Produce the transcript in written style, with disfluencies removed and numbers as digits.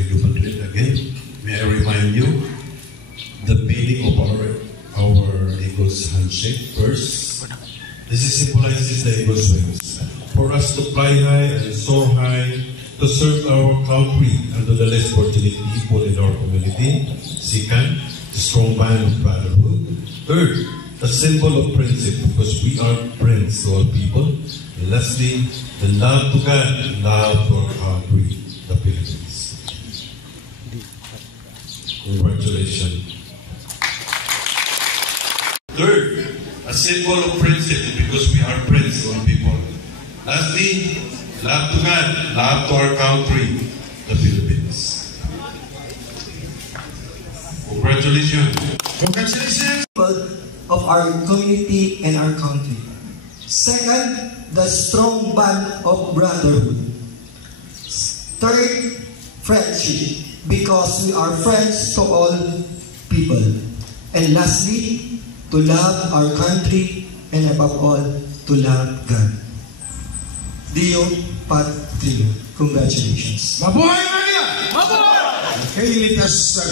Radio Madrid again. May I remind you the meaning of our Eagles handshake first. This symbolizes the Eagles wings. For us to fly high and soar high, to serve our country and to the less fortunate people in our community. Second, the strong bond of brotherhood. Third, a symbol of friendship because we are friends to all people. And lastly, the love to God and love to our country, the Philippines. Congratulations. Third, a symbol of friendship because we are friends to all people. Lastly, love to God, love to our country, the Philippines. Congratulations. Congratulations of our community and our country. Second, the strong bond of brotherhood. Third, friendship, because we are friends to all people. And lastly, to love our country and above all, to love God. Dio Patrio. Congratulations. Mabuhay Manila! Mabuhay! Okay, litas sa